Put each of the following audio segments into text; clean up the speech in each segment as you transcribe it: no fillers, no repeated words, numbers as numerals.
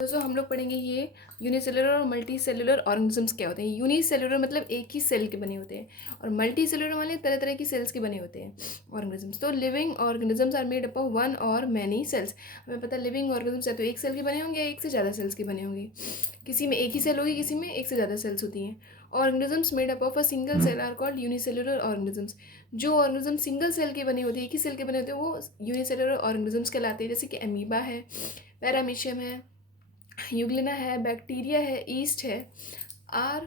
दोस्तों हम लोग पढ़ेंगे ये यूनिसेलुलर और मल्टी सेलुलर ऑर्गेनिजम्स क्या होते हैं। यूनिसेलुलर मतलब एक ही सेल के बने होते हैं और मल्टी सेलुलर वाले तरह तरह की सेल्स के बने होते हैं ऑर्गेनिजम्स। तो living organisms are made up of one or many cells. हमें पता है लिविंग ऑर्गेनिजम्स है तो एक सेल के बने होंगे या एक से ज़्यादा सेल्स के बने होंगे। किसी में एक ही सेल होगी, किसी में एक से ज़्यादा सेल्स होती हैं। Organisms made up of a single cell are called unicellular organisms. जो ऑर्गेनिज्म सिंगल सेल के बने होते हैं, एक ही सेल के बने होते हैं, वो यूनिसेलुलर ऑर्गेनिजम्स कहलाते हैं। जैसे कि अमीबा है, पैरामीशियम है, यूग्लिना है, बैक्टीरिया है, ईस्ट है। Are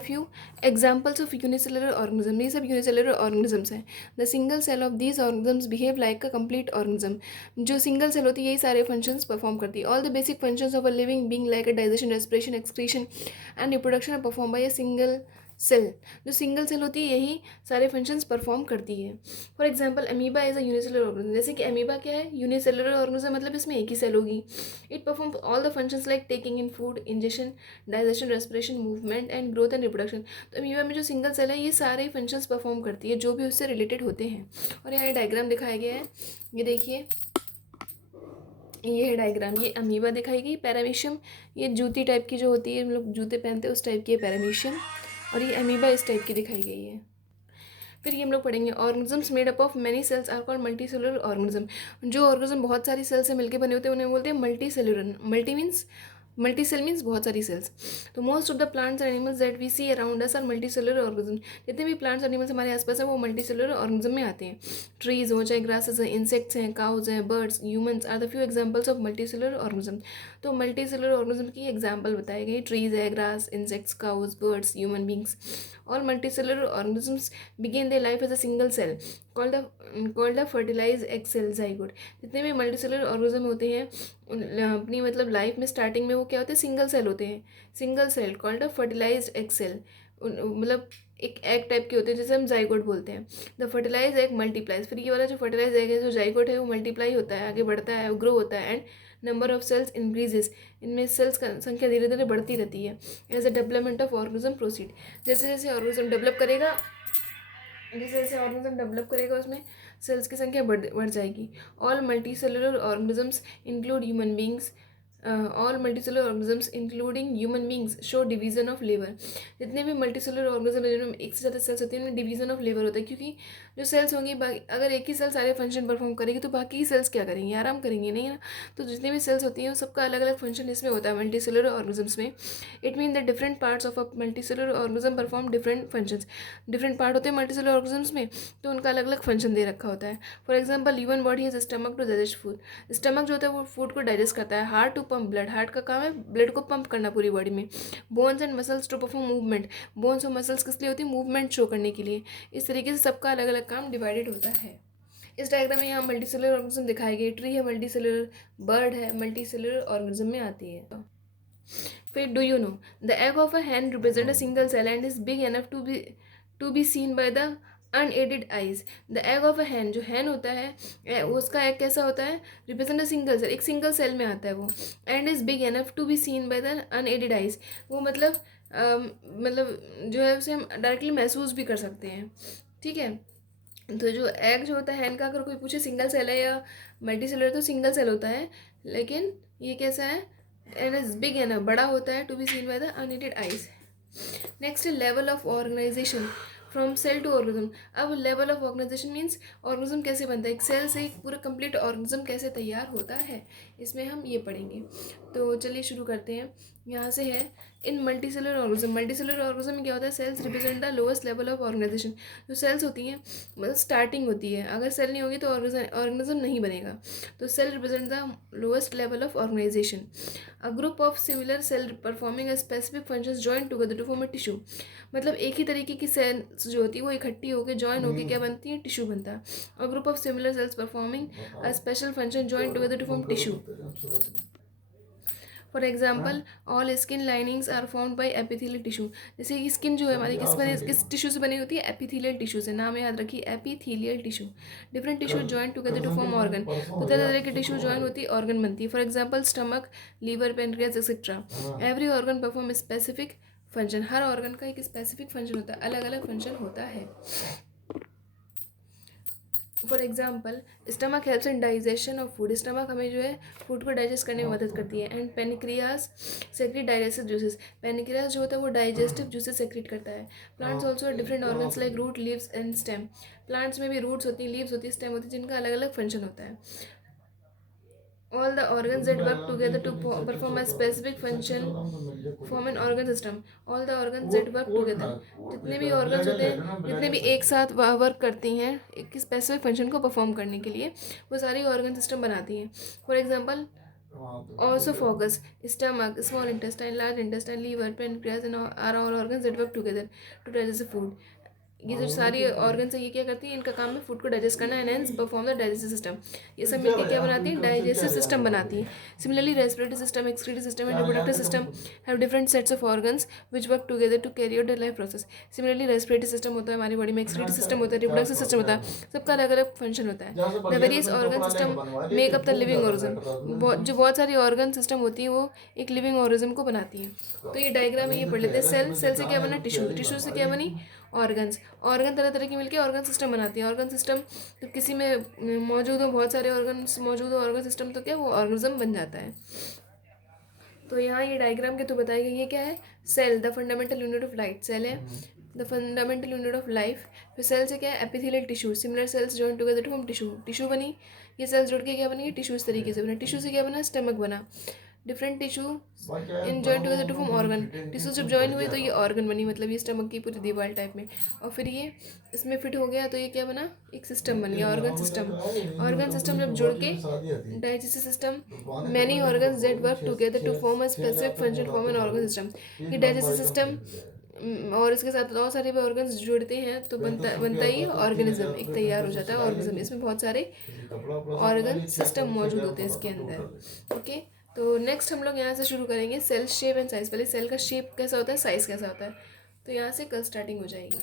few examples of unicellular organism. ये सब यूनिसेलुलर ऑर्गेनिजम्स हैं। The single cell of these organisms behave like a complete organism. जो सिंगल सेल होती है यही सारे फंक्शंस परफॉर्म करती है। All the basic functions of a living being like a digestion, respiration, excretion and reproduction are perform by a single cell. जो single cell होती है यही सारे फंक्शंस परफॉर्म करती है। For example amoeba is a unicellular organism. जैसे कि amoeba क्या है, यूनिसेलुलर ऑर्गेनिज्म, मतलब इसमें एक ही सेल होगी। It perform all the functions like taking in food, ingestion, digestion, respiration, movement and growth and reproduction. तो अमीबा में जो सिंगल सेल है ये सारे फंक्शंस परफॉर्म करती है जो भी उससे रिलेटेड होते हैं। और यहाँ डायग्राम दिखाया गया है, ये देखिए, ये है डायग्राम। ये अमीबा दिखाई गई। पैरामीशियम ये जूती टाइप की जो होती है, हम लोग जूते पहनते हैं उस टाइप की है पैरामीशियम। और ये अमीबा इस टाइप की दिखाई गई है। फिर ये हम लोग पढ़ेंगे organisms made up of many cells are called multi cellular organism. जो ऑर्गेनिज्म बहुत सारी सेल से मिलकर बने होते हैं उन्हें बोलते हैं multicellular. Multi cell means बहुत सारी सेल्स। तो most of the plants and animals that we see around us are multi cellular organism. जितने भी प्लांट्स एनिमल्स हमारे आसपास हैं वो मल्टी सेलुलर ऑर्गेनिज्म में आते हैं। ट्रीज हो, चाहे ग्रासेस हैं, इंसेक्ट्स हैं, काउज हैं, birds, humans are the few examples of multi cellular organism. तो मल्टी सेलुलर ऑर्गेनिज्म की एग्जाम्पल बताए गए ट्रीज है, grass, insects, cows, birds, human beings. All multicellular organisms begin their life as a single cell called the fertilized egg cell zygote। जितने भी multicellular organism होते हैं अपनी मतलब लाइफ में स्टार्टिंग में वो क्या होते हैं, सिंगल सेल होते हैं। Single cell called a fertilised egg cell. मतलब एक एग टाइप के होते हैं जिसे हम जाइगोट बोलते हैं। The fertilize egg multiplies. फिर ये वाला जो फर्टिलाइज एग है, जो जाइगोट है, वो मल्टीप्लाई होता है, आगे बढ़ता है, ग्रो होता है and number of cells increases. इनमें सेल्स का संख्या धीरे धीरे बढ़ती रहती है as a development of organism proceed. जैसे जैसे ऑर्गेनिज्म डेवलप करेगा, जैसे जैसे ऑर्गेनिज्म डेवलप करेगा उसमें सेल्स की संख्या बढ़ जाएगी। All multi cellular organisms include human beings. All multicellular organisms including human beings show division of labour. जितने भी मल्टीसेलुलर ऑर्गेनिज्म है जिनमें एक से ज़्यादा सेल्स होती है उनमें डिवीजन ऑफ लेबर होता है। क्योंकि जो सेल्स होंगी, अगर एक ही सेल सारे फंक्शन परफॉर्म करेगी तो बाकी की सेल्स क्या करेंगे, आराम करेंगे नहीं ना। तो जितनी भी सेल्स होती हैं सबका अलग अलग फंक्शन इसमें होता है मल्टीसेलुलर ऑर्गेनिजम्स में। It mean the different parts of a multicellular organism perform different functions. Different part होते हैं मल्टीसेलुलर ऑर्गेनिजम्स में तो उनका अलग अलग फंक्शन दे रखा होता है। For example human body has stomach to digest food. Stomach जो होता है वो फूड को डाइजेस्ट करता है। Heart to pump blood. Heart का काम है ब्लड को पंप करना पूरी बॉडी में। Bones and muscles to perform movement. Bones और मसल्स किस लिए होती है, मूवमेंट शो करने के लिए। इस तरीके से सबका अलग अलग काम डिवाइडेड होता है। इस डायग्राम में यहाँ मल्टीसेलुलर ऑर्गेनिज्म दिखाई गई। ट्री है मल्टीसेलुलर, बर्ड है मल्टीसेलुलर ऑर्गेनिज्म में आती है। फिर do you know the egg of a hen represent a single cell and is big enough to be seen by the unaided eyes. The egg of a hen, जो hen होता है उसका egg कैसा होता है, रिप्रेजेंट अ सिंगल सेल, एक single cell में आता है वो। And is big enough to be seen by the unaided eyes. वो मतलब जो है उसे हम डायरेक्टली महसूस भी कर सकते हैं। ठीक है। तो जो एग जो होता है हैन का, अगर कोई पूछे सिंगल सेल है या मल्टी सेलर, तो सिंगल सेल होता है। लेकिन ये कैसा है, एंड इज बिग एनफ, बड़ा होता है, to be seen by the unaided eyes. Next level of organization from cell to organism. अब level of organization means organism कैसे बनता है, एक सेल से एक पूरा कंप्लीट ऑर्गेनिज्म कैसे तैयार होता है, इसमें हम ये पढ़ेंगे। तो चलिए शुरू करते हैं। यहाँ से है in multicellular organism. Multicellular organism में क्या होता है, cells represent the lowest level of organisation. जो सेल्स होती हैं मतलब स्टार्टिंग होती है, अगर सेल नहीं होगी तो ऑर्गेनिज्म नहीं बनेगा। तो cell represent the lowest level of organisation. A group of similar cell performing a specific functions join together to form a tissue. मतलब एक ही तरीके की सेल्स जो होती है वो इकट्ठी होकर जॉइन होकर क्या बनती है, टिश्यू बनता है। और group of similar cells performing a special function join together to form tissue. For example all skin linings are found by epithelial tissue. जैसे कि स्किन जो है हमारी किस टिश्यू से बनी होती है, एपिथेलियल टिश्यू से। नाम याद रखिए, epithelial tissue. Different tissue join together to form organ. तो तरह तरह के टिश्यू जॉइन होती है, ऑर्गन बनती है। For example stomach, liver, pancreas etcetera. Every organ perform specific function. हर ऑर्गन का एक स्पेसिफिक फंक्शन होता है, अलग अलग फंक्शन होता है। For example stomach helps in digestion of food, stomach हमें जो है फूड को डाइजेस्ट करने में मदद करती है। And pancreas secrete digestive juices, pancreas जो होता है वो डाइजेस्टिव जूसेस सेक्रेट करता है। Plants also different organs like root, leaves and stem, plants में भी रूट्स होती हैं, लीव्स होती है, स्टेम होती है, जिनका अलग अलग फंक्शन होता है। All the organs that work together to perform a specific function form an organ system. All the organs that work together, जितने भी organs होते हैं, जितने भी एक साथ वर्क करती हैं एक स्पेसिफिक फंक्शन को परफॉर्म करने के लिए, वो सारी ऑर्गन सिस्टम बनाती हैं। For example oesophagus, stomach, small intestine, large intestine, liver, pancreas and are all organs that work together to digest food. ये जो सारी ऑर्गन्स है ये क्या करती है, इनका काम है फूड को डाइजेस्ट करना and hence perform the digestive system. ये सब मिलकर क्या बनाती है, डाइजेस्टिव सिस्टम बनाती है। Similarly respiratory system, excretory system and reproductive system have different sets of organs which work together to carry out the life process. Similarly respiratory system होता है हमारी बॉडी में, एक्सक्रीटरी सिस्टम होता है, रिप्रोडक्टिव सिस्टम होता है, सबका अलग अलग फंक्शन होता है। The various organ system make up the living organ, जो बहुत सारी ऑर्गन सिस्टम होती है वो एक लिविंग ऑर्गेनिज्म को बनाती है। तो ये डायग्राम में ये पढ़ लेते हैं। सेल, सेल से क्या बना, टिश्यू, टिश्यू से क्या बनी, ऑर्गन्स, ऑर्गन तरह तरह की मिलकर ऑर्गन सिस्टम बनाती है। ऑर्गन सिस्टम तो किसी में मौजूद हो, बहुत सारे ऑर्गन्स मौजूद हो ऑर्गन सिस्टम, तो क्या वो ऑर्गेनिज्म बन जाता है। तो यहाँ ये डायग्राम के तो बताया गया, ये क्या है, cell the fundamental unit of life, cell है the fundamental unit of life. फिर सेल से क्या है, epithelial tissue, similar cells join together to form tissue, tissue बनी, ये सेल्स जुड़ के क्या बनी, टिश्यू इस तरीके से बना, टिश्यू से क्या बना, स्टमक बना, डिफरेंट टिश्यू इन join together to form organ, tissue जब जॉइन हुए तो ये ऑर्गन बनी, मतलब ये स्टमक की पूरी दीवार टाइप में, और फिर ये इसमें फिट हो गया तो ये क्या बना, एक सिस्टम बन गया, ऑर्गन सिस्टम। ऑर्गन सिस्टम जब जुड़ के digestive system, many organs that work together to form a specific function form an organ system. ये डाइजेस्टिव सिस्टम और इसके साथ बहुत सारे भी ऑर्गन्स जुड़ते हैं तो बनता ही ऑर्गेनिज्म, एक तैयार हो जाता है ऑर्गेनिज्म। इसमें बहुत सारे ऑर्गन सिस्टम मौजूद होते हैं इसके अंदर। ओके, तो नेक्स्ट हम लोग यहाँ से शुरू करेंगे सेल शेप एंड साइज। पहले सेल का शेप कैसा होता है, साइज कैसा होता है, तो यहाँ से कल स्टार्टिंग हो जाएगी।